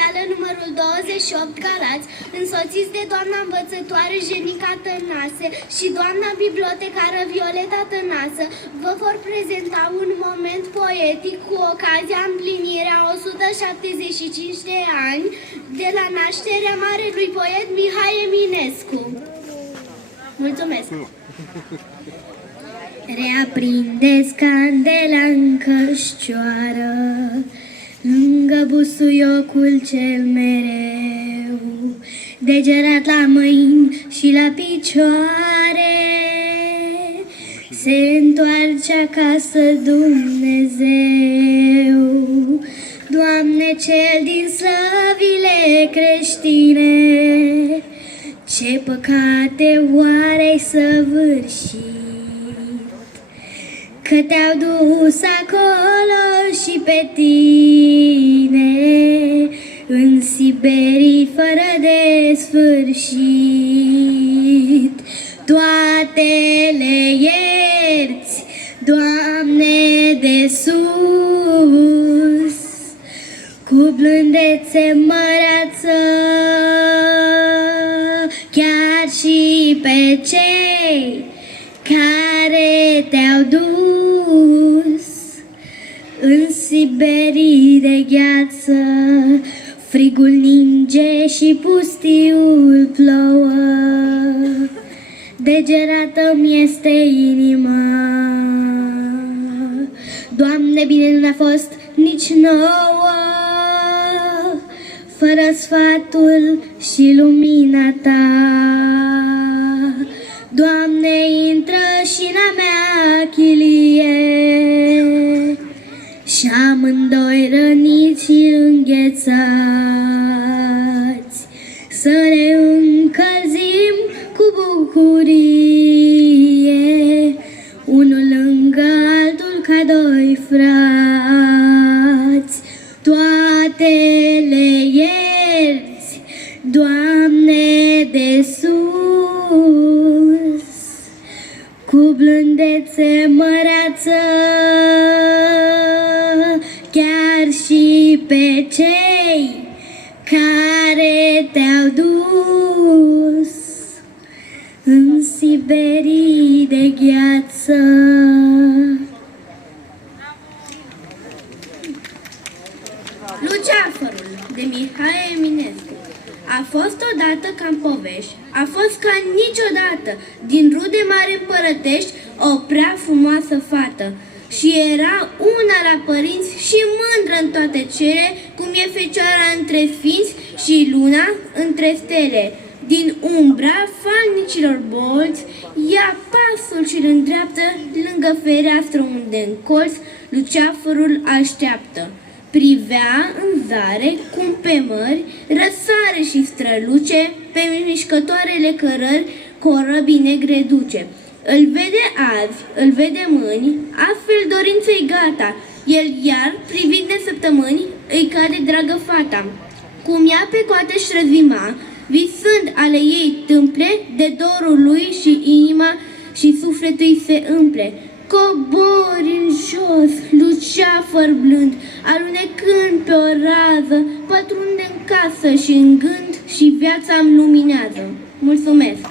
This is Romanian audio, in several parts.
specială numărul 28 Galați, însoțiți de doamna învățătoare Jenica Tănase și doamna bibliotecară Violeta Tănasă, vă vor prezenta un moment poetic cu ocazia împlinirea 175 de ani de la nașterea marelui poet Mihai Eminescu. Mulțumesc! Reaprindeți candela în cășcioară, lângă busuiocul cel mereu degerat la mâini și la picioare. Se întoarce acasă Dumnezeu, Doamne cel din slăvile creștine, ce păcate oare-ai săvârșit, că te-au dus acolo și pe tine în Siberii fără de sfârșit. Toate le ierți, Doamne, de sus, cu blândețe măreață, chiar și pe cei care te-au dus în Siberii de gheață. Frigul ninge și pustiul plouă, degerată-mi este inima. Doamne, bine nu ne-a fost nici nouă, fără sfatul și lumina Ta. Doamne, intră și în a mea chilie, și amândoi răniți și înghețați, să ne încălzim cu bucurie, unul lângă altul ca doi frați. Toate le ierți, Doamne, de sus, cu blândețe măreață, chiar și pe cei care te-au dus în Siberii de gheață. Luceafărul de Mihai Eminescu. A fost odată ca în povești, a fost ca niciodată, din rude mari împărătești, o prea frumoasă fată. Și era una la părinți și mândră în toate cele, cum e fecioara între sfinți și luna între stele. Din umbra falnicilor bolți, ia pasul și-l îndreaptă lângă fereastră unde în colț luceafărul așteaptă. Privea în zare cum pe mări răsare și străluce, pe mișcătoarele cărări corăbii negre duce. Îl vede azi, îl vede mâini, astfel dorință-i gata. El iar, privind de săptămâni, îi cade dragă fata. Cum ea pe coate-și răzima, visând ale ei tâmple, de dorul lui și inima și sufletul-i se umple. Cobori în jos, luceafăr blând, alunecând pe o rază, pătrunde în casă și în gând și viața-mi luminează. Mulțumesc!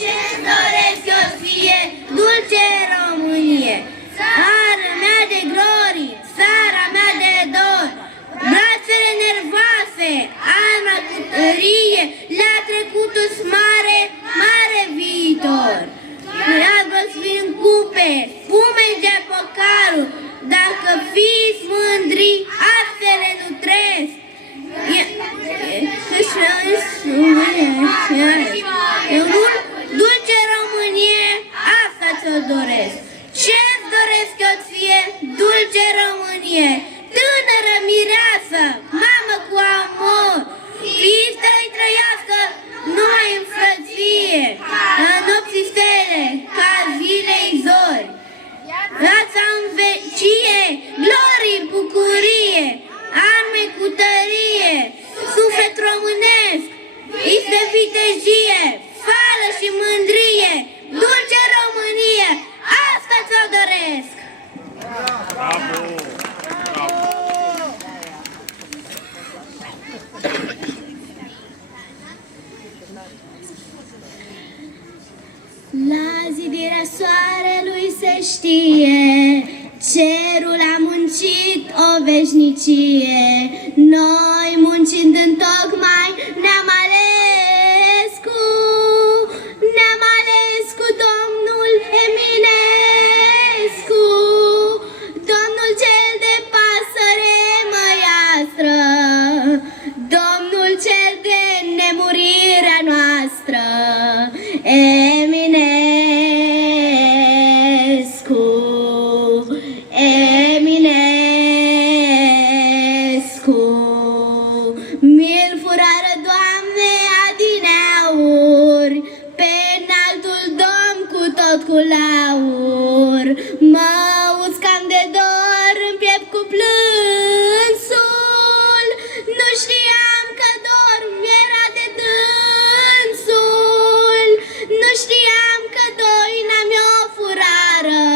Ce-ți doresc eu fie, dulce Românie, țara mea de glorii, țara mea de dor, brațele nervoase, arma cu tărie, la trecutul mare, mare viitor. Ia-vă-ți în cupe, spumege pocarul, dacă fiți mândri, astfele nu trăiesc. Dulce Românie, asta ți-o doresc. Ce-ți doresc eu ție, dulce Românie, tânără mireasă, mamă cu amor, fiii tăi trăiască numai în frăție, la nopții stele, ca zilei zori. Viața în vecie, glorii, bucurie, arme cu tărie, suflet românesc, vis de vitejie, fală și mândrie, dulce Românie, asta ți-o doresc! Bravo! Bravo! știe, cerul a muncit o veșnicie, noi muncind întocmai ne-am ales cu domnul Eminescu, domnul cel de pasăre măiastră, domnul cel de nemurirea noastră, Eminescu, Eminescu. Mi-l furară, Doamne, adineauri, pe înaltul domn cu tot cu laur, mă uscam de dor în piept cu plânsul, nu știam că dor mi-era de dânsul, nu știam că doina mi-o furară,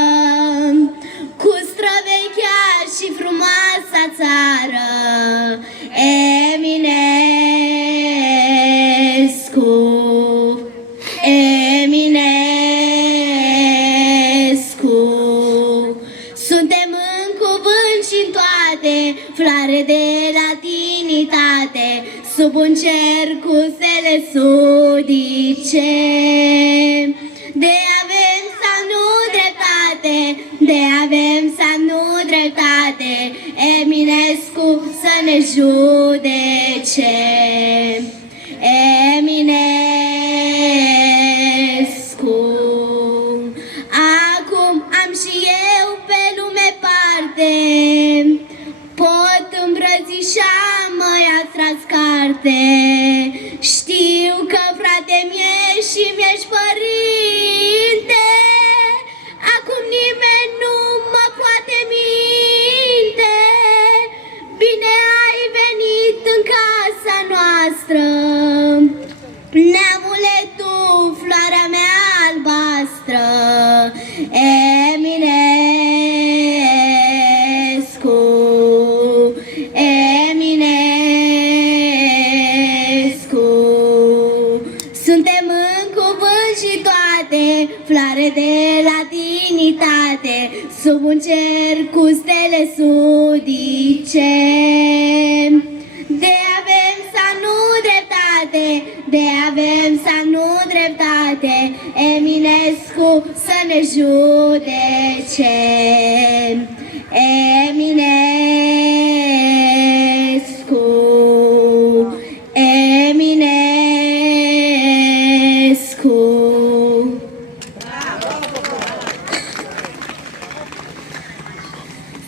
cu străvechea și frumoasa țară, Eminescu, Eminescu. Suntem în cuvânt și în toate, floare de latinitate, sub un cer cu stele sudice. De avem sau nu dreptate, de avem sau nu dreptate, Eminescu să ne judece. Eminescu. Acum am și eu pe lume parte, pot îmbrățișa măiastrați carte. Știu că frate mi-e și mi-ești părinte, acum nimeni nu mă poate minte. Bine ai venit în casa noastră, neamule tu, floarea mea albastră, Eminescu, Eminescu. Suntem în cuvânt și toate, floare de latinitate, sub un cer cu stele sudice. De avem sau nu dreptate, de avem sau nu dreptate, Eminescu să ne judece. Eminescu, Eminescu.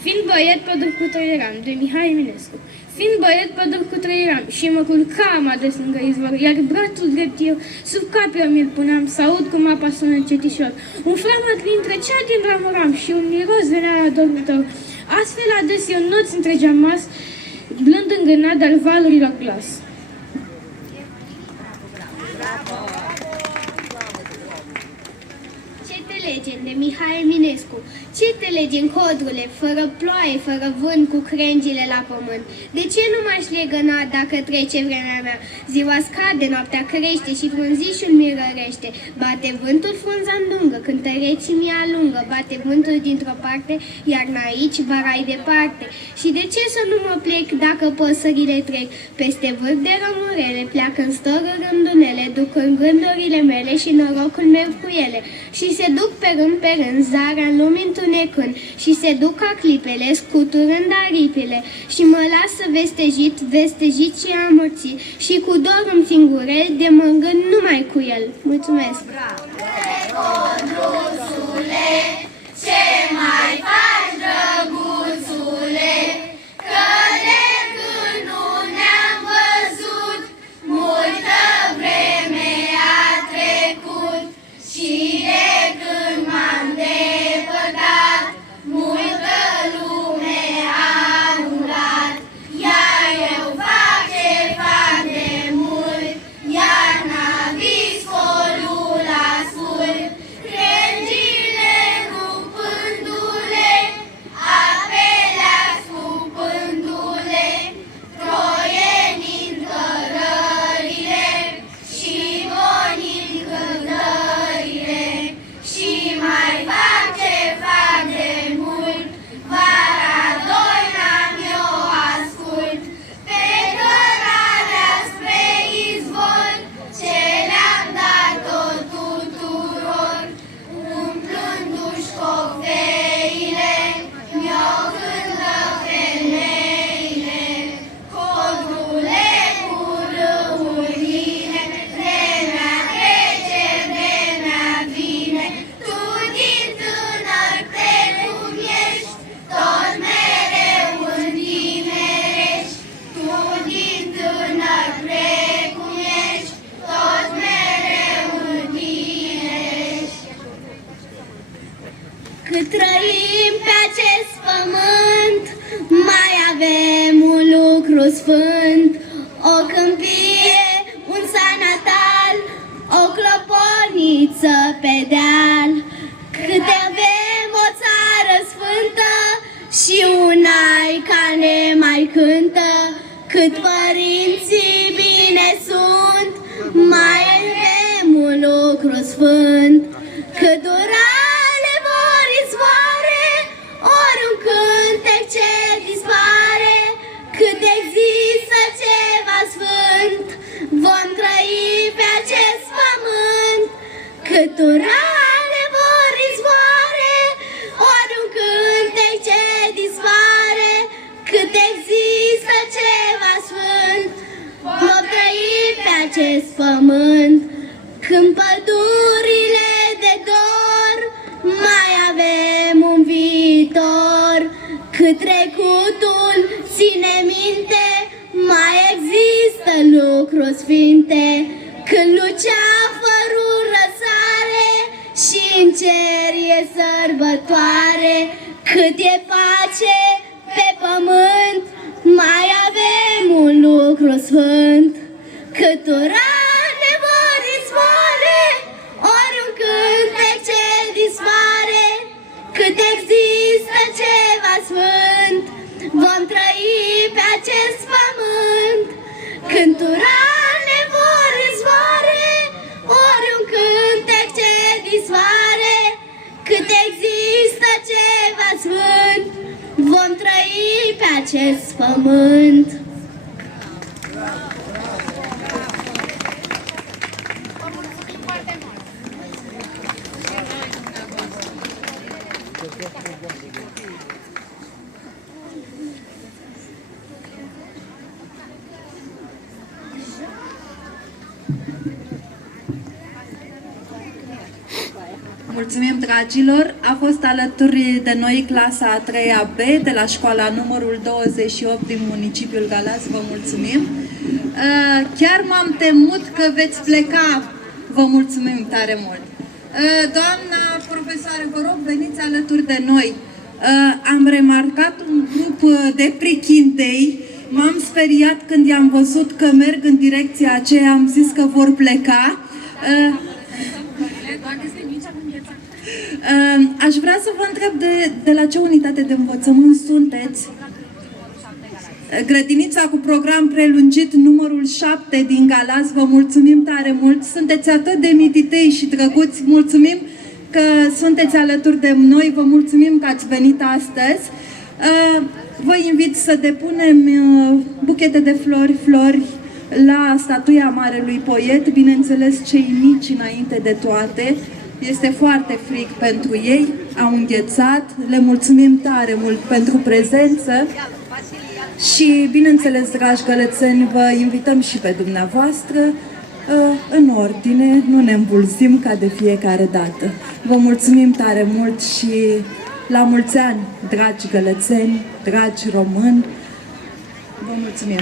Fiind băiet pădur cu 3 ram, de Mihai Eminescu. Fiind băiet pădur cu 3 ram și mă culcam ades lângă izvor, iar brațul drept eu sub cap eu mi-l puneam să aud cum apa sună încetișor. Un freamăt din trecea din ramuram și un miros venea la dormitor. Astfel ades eu noți întregeam mas, blând îngânat al valurilor glas. Ce te legem de Mihai Eminescu? Ce te legem, codrule, fără ploaie, fără vânt, cu crengile la pământ? De ce nu m-aș legăna dacă trece vremea mea? Ziua scade, noaptea crește și frunzișul mi rărește. Bate vântul frunza în lungă, cântăreții mi alungă. Bate vântul dintr-o parte, iarna aici, varai departe. Și de ce să nu mă plec dacă păsările trec? Peste vârf de rămurele, pleacă în storă rândunele, duc în gândurile mele și norocul meu cu ele. Și se duc pe rând, zarea în lumii întunecând, și se duc ca clipele, scuturând aripile, și mă lasă vestejit și amorțit, și cu dor îmi singurel, de mă îngân numai cu el. Mulțumesc! Condrusule, ce mai faci, drăguțule? Că de când nu ne-am văzut, multă vreme a trecut, și de când m-am depărtat, multă lume a umblat. Iar eu fac ce fac de mult, iarna viscolul ascult, crengile rupându-le lucru sfânt, o câmpie, un sanatal, o cloponiță pe deal. Cât avem o țară sfântă și un ai care mai cântă, cât părinții bine sunt, mai avem un lucru sfânt. Cât durale vor izvoare, ori un cântec ce dispare, cât există ceva sfânt, vom trăi pe acest pământ. Cât durale vor izvoare, ori un cântec ce dispare, cât există ceva sfânt, vom trăi pe acest pământ. Când pădurile de dor, mai avem un viitor. Cât trecutul ține minte, mai există lucruri sfinte. Când luceafărul răsare și în cer e sărbătoare, cât e pace pe pământ, mai avem un lucru sfânt. Cât urane vor izvoare, ori un cântec ce dispare, cât există ceva sfânt, vom trăi pe acest pământ. Când urane vor izvoare, ori un cântec ce dispare, cât există ceva sfânt, vom trăi pe acest pământ. Mulțumim, dragilor! A fost alături de noi clasa a 3-a B de la școala numărul 28 din municipiul Galați. Vă mulțumim! Chiar m-am temut că veți pleca. Vă mulțumim tare mult! Doamna profesoară, vă rog, veniți alături de noi. Am remarcat un grup de prichintei. M-am speriat când i-am văzut că merg în direcția aceea. Am zis că vor pleca. Aș vrea să vă întreb de la ce unitate de învățământ sunteți? Grădinița cu program prelungit numărul 7 din Galați. Vă mulțumim tare mult. Sunteți atât de mititei și drăguți. Mulțumim că sunteți alături de noi. Vă mulțumim că ați venit astăzi. Vă invit să depunem buchete de flori la statuia marelui poet. Bineînțeles, cei mici înainte de toate. Este foarte frig pentru ei, au înghețat, le mulțumim tare mult pentru prezență și, bineînțeles, dragi gălățeni, vă invităm și pe dumneavoastră în ordine, nu ne îmbulzim ca de fiecare dată. Vă mulțumim tare mult și la mulți ani, dragi gălățeni, dragi români, vă mulțumim!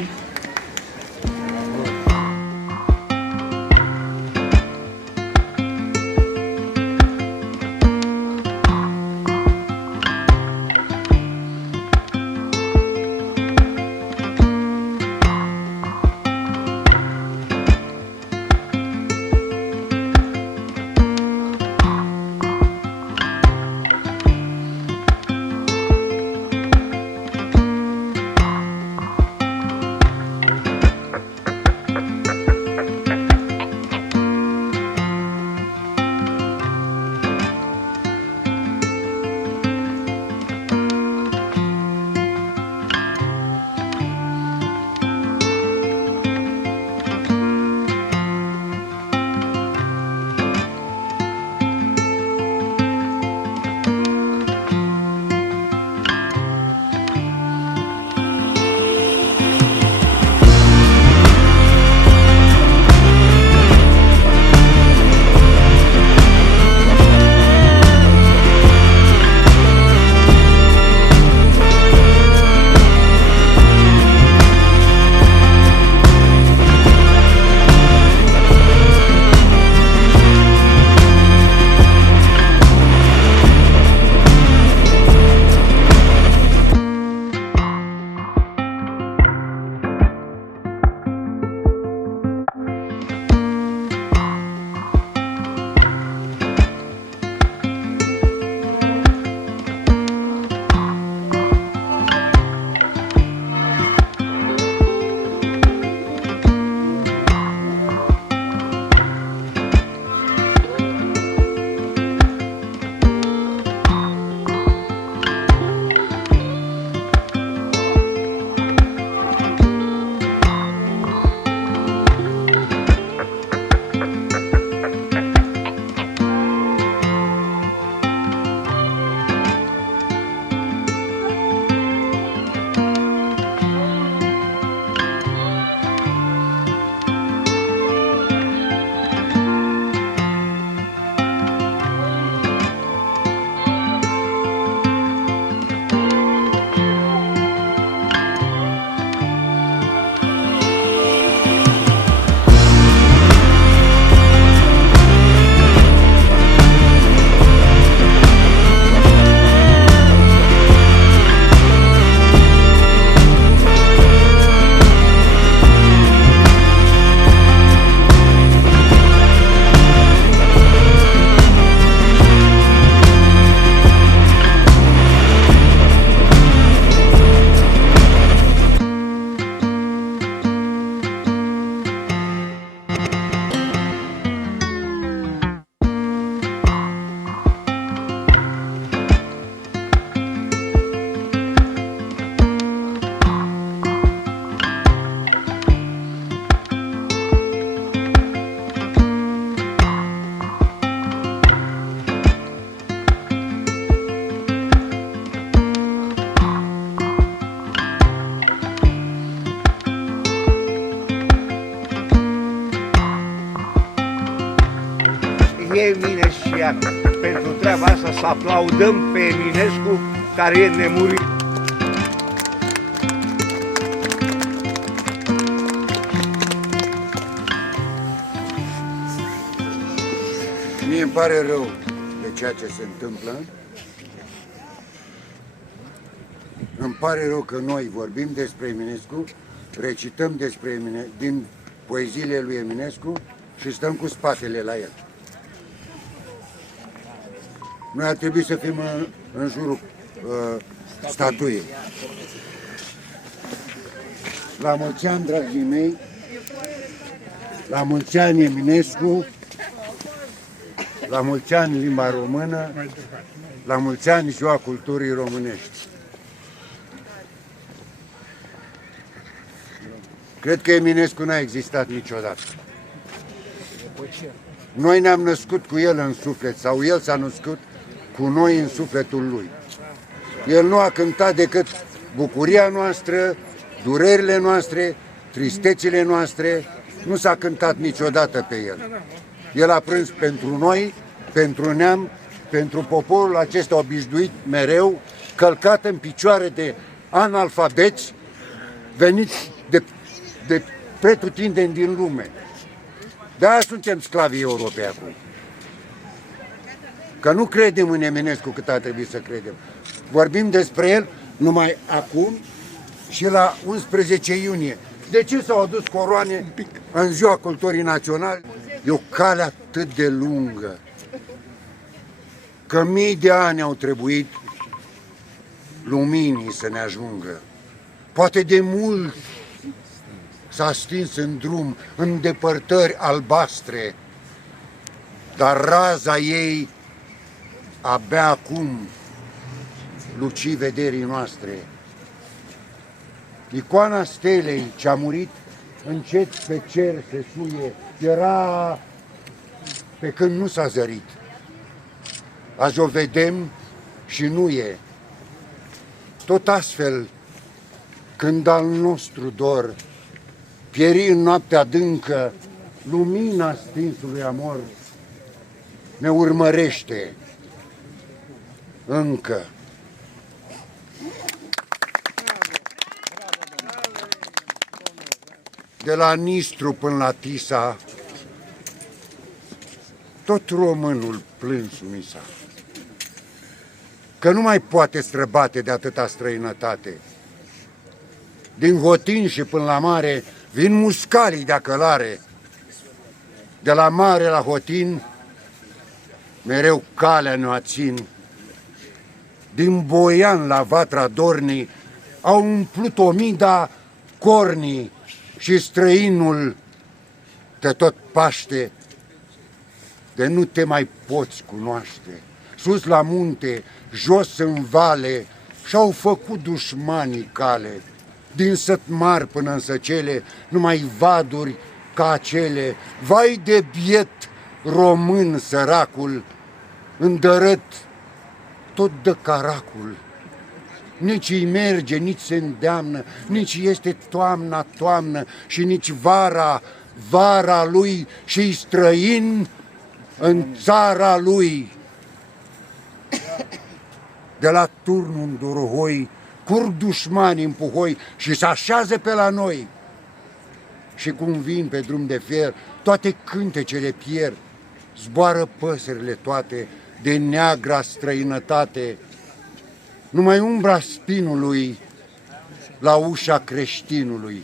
Eminescian. Pentru treaba asta să aplaudăm pe Eminescu, care e nemurit. Mie îmi pare rău de ceea ce se întâmplă. Îmi pare rău că noi vorbim despre Eminescu, recităm din poeziile lui Eminescu și stăm cu spatele la el. Noi ar trebui să fim în jurul statuiei. La mulți ani, dragii mei, la mulți ani Eminescu, la mulți ani limba română, la mulți ani Ziua Culturii Românești. Cred că Eminescu n-a existat niciodată. Noi ne-am născut cu el în suflet, sau el s-a născut cu noi în sufletul lui. El nu a cântat decât bucuria noastră, durerile noastre, tristețile noastre, nu s-a cântat niciodată pe el. El a prins pentru noi, pentru neam, pentru poporul acesta obișnuit mereu, călcat în picioare de analfabeți, veniți de pretutindeni din lume. De-aia suntem sclavii europei acum. Că nu credem în Eminescu cât ar trebui să credem. Vorbim despre el numai acum și la 11 iunie. De ce s-au adus coroane în Ziua Culturii Naționale? E o cale atât de lungă, că mii de ani au trebuit luminii să ne ajungă. Poate de mult s-a stins în drum, în depărtări albastre, dar raza ei abia acum luci vederii noastre. Icoana stelei ce-a murit încet pe cer se suie, era pe când nu s-a zărit. Azi o vedem și nu e. Tot astfel, când al nostru dor pieri în noaptea adâncă, lumina stinsului amor ne urmărește încă. De la Nistru până la Tisa, tot românul plâns misa, că nu mai poate străbate de atâta străinătate. Din Hotin și până la mare vin muscalii de-a călare. De la mare la Hotin mereu calea ne-o țin. Din Boian la Vatra Dornii au umplut Omida cornii și străinul te tot paște de nu te mai poți cunoaște. Sus la munte, jos în vale, și-au făcut dușmanii cale. Din săt mari până în săcele, numai vaduri ca acele. Vai de biet român săracul, îndărât tot dă caracul. Nici îi merge, nici se îndeamnă, nici este toamna, toamnă, și nici vara, vara lui, și străin în țara lui. De la turnul în Dorohoi curg dușmani în puhoi și se așează pe la noi. Și cum vin pe drum de fier, toate cântecele pierd, zboară păsările toate de neagra străinătate. Numai umbra spinului la ușa creștinului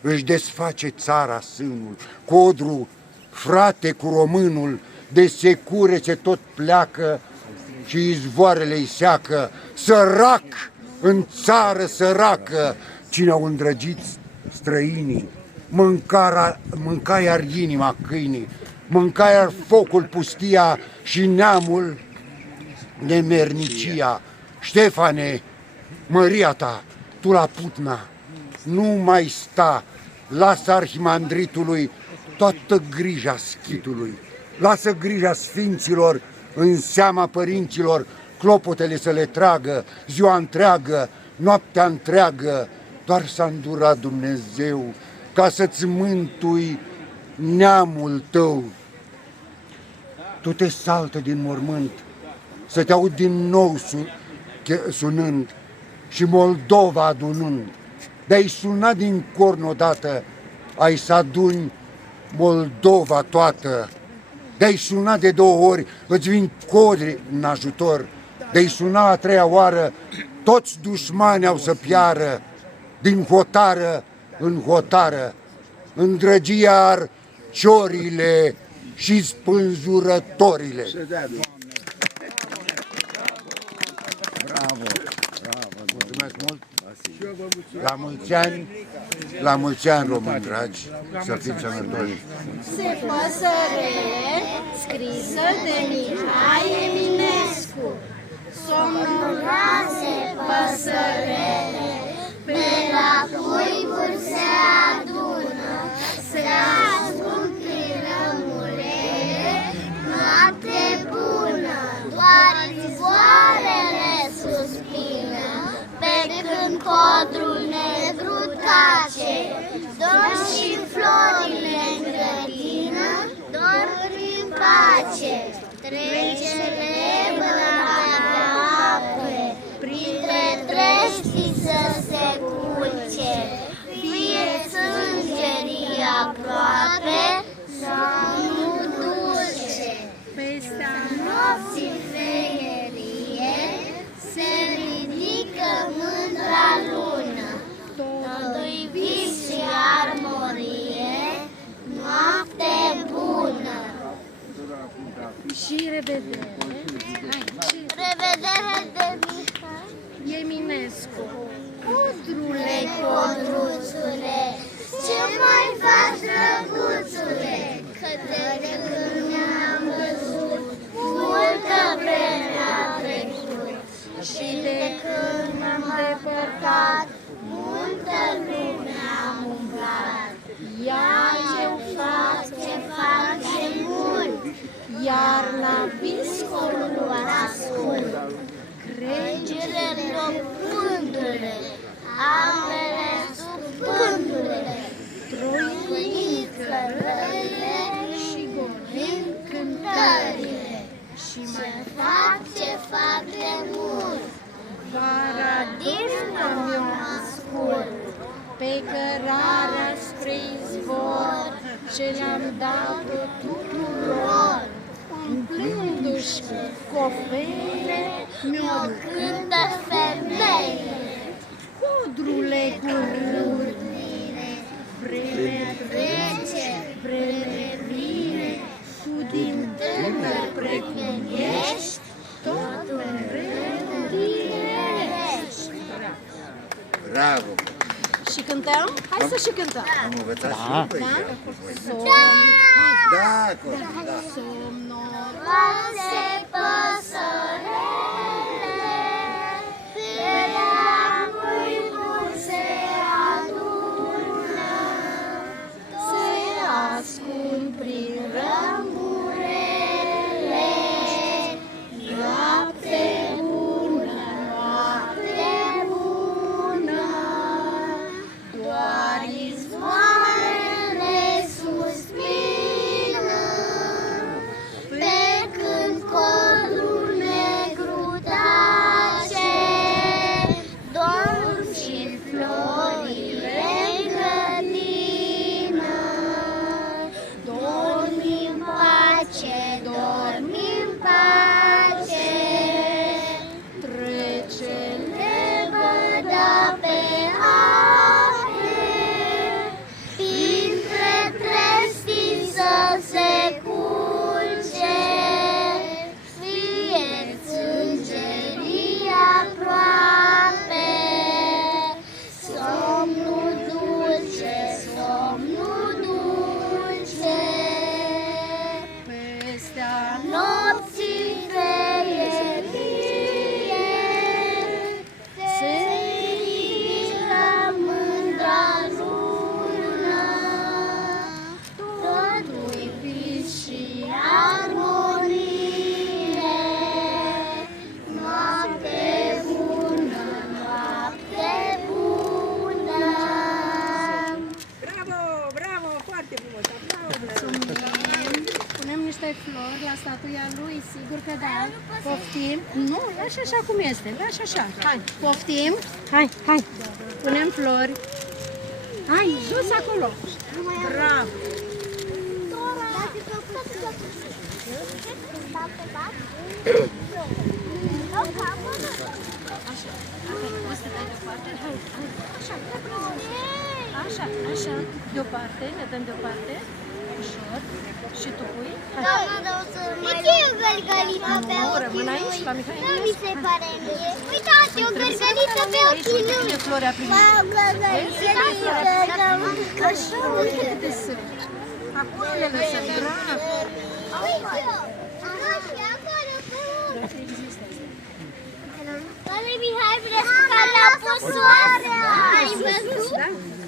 își desface țara sânul, codru, frate cu românul, de secure ce tot pleacă și izvoarele-i seacă. Sărac în țară săracă, cine au îndrăgit străinii, mânca iar inima câinii, mânca iar focul pustia și neamul nemernicia. Ștefane, măria ta, tu la putna, nu mai sta, lasă arhimandritului toată grija schitului, lasă grija sfinților în seama părinților, clopotele să le tragă, ziua întreagă, noaptea întreagă, doar s-a îndurat Dumnezeu ca să-ți mântui neamul tău. tu te saltă din mormânt, să te aud din nou sunând și Moldova adunând. De-ai suna din corn odată, ai să aduni Moldova toată. De-ai suna de 2 ori, îți vin codri în ajutor. De-ai suna a 3-a oară, toți dușmani au să piară. Din hotară în hotară, îndrăgiar ciorile și spânzurătorile. Bravo, bravo, mulțumesc mult. La mulți ani, români dragi, să fiți sănătoși. Se păsărele, scrisă de Mihai Eminescu. Somnoroase păsărele, pe la cuiburi se adună, se ascund prin rămurele. Noapte bună, doar izvoarele suspină, pe când codrul negru tace. Dor și florile în grădină, dorm în pace. Trece lebăda pe ape, printre trestii să se culce. Fie sângerii aproape, somnul dulce. Peste nopții feierie, se ridică mândra lună. Totul-i vis și armorie, noapte bună. Și revedere. Revedere de Mihai Eminescu. Codrule, codruțule, ce mai faci, drăguțule? Că de când ne-am văzut, multă vreme a trecut. Și de când ne-am depărtat, multă lume am umblat. Ia ce fac, ce mult, iar la viscolul ascult. Crengile profundule, ambele sub pândurile, troind cărările și golind cântările. Și mai fac de mult, vara dirnă mi-o ascult, pe cărarea spre izvor, ce le-am dat-o tuturor. Umplându-și cu cofeile, mi-o cântă femeile. Codrule, cu râurile, vremea trece, vreme vine, tu din tânăr precum ești, tot mereu tinerești. Bravo! Și cântăm? Hai să și cântăm. Am învățat și eu pe ea. Da, corect, da. Somnoroase păsărele, pe la cuiburi se adună, se ascund prin rămurele. Noapte bună, noapte bună, doar izvoarele suspină, pe când codrul negru flori la statuia lui, sigur că da. Poftim. Nu, lasă așa cum este, lasă așa. Hai, poftim. Hai, hai. Punem flori. Hai, sus acolo. Bravo. Așa, așa, deoparte, ne dăm deoparte, ușor, și tu pui. Doamna, dar o să mai... De ce e o gălgăliță pe ochii lui? Nu mi se pare mie. Uitați, e o gălgăliță pe ochii lui. Câte flori a primit? Mai o gălgăliță. Așa, uite câte sunt. Acolo le lăsăm, bravo. Uite, aha, și acolo pe urmă. Doamne Mihai, vreți ca la pus soarea? Ai văzut?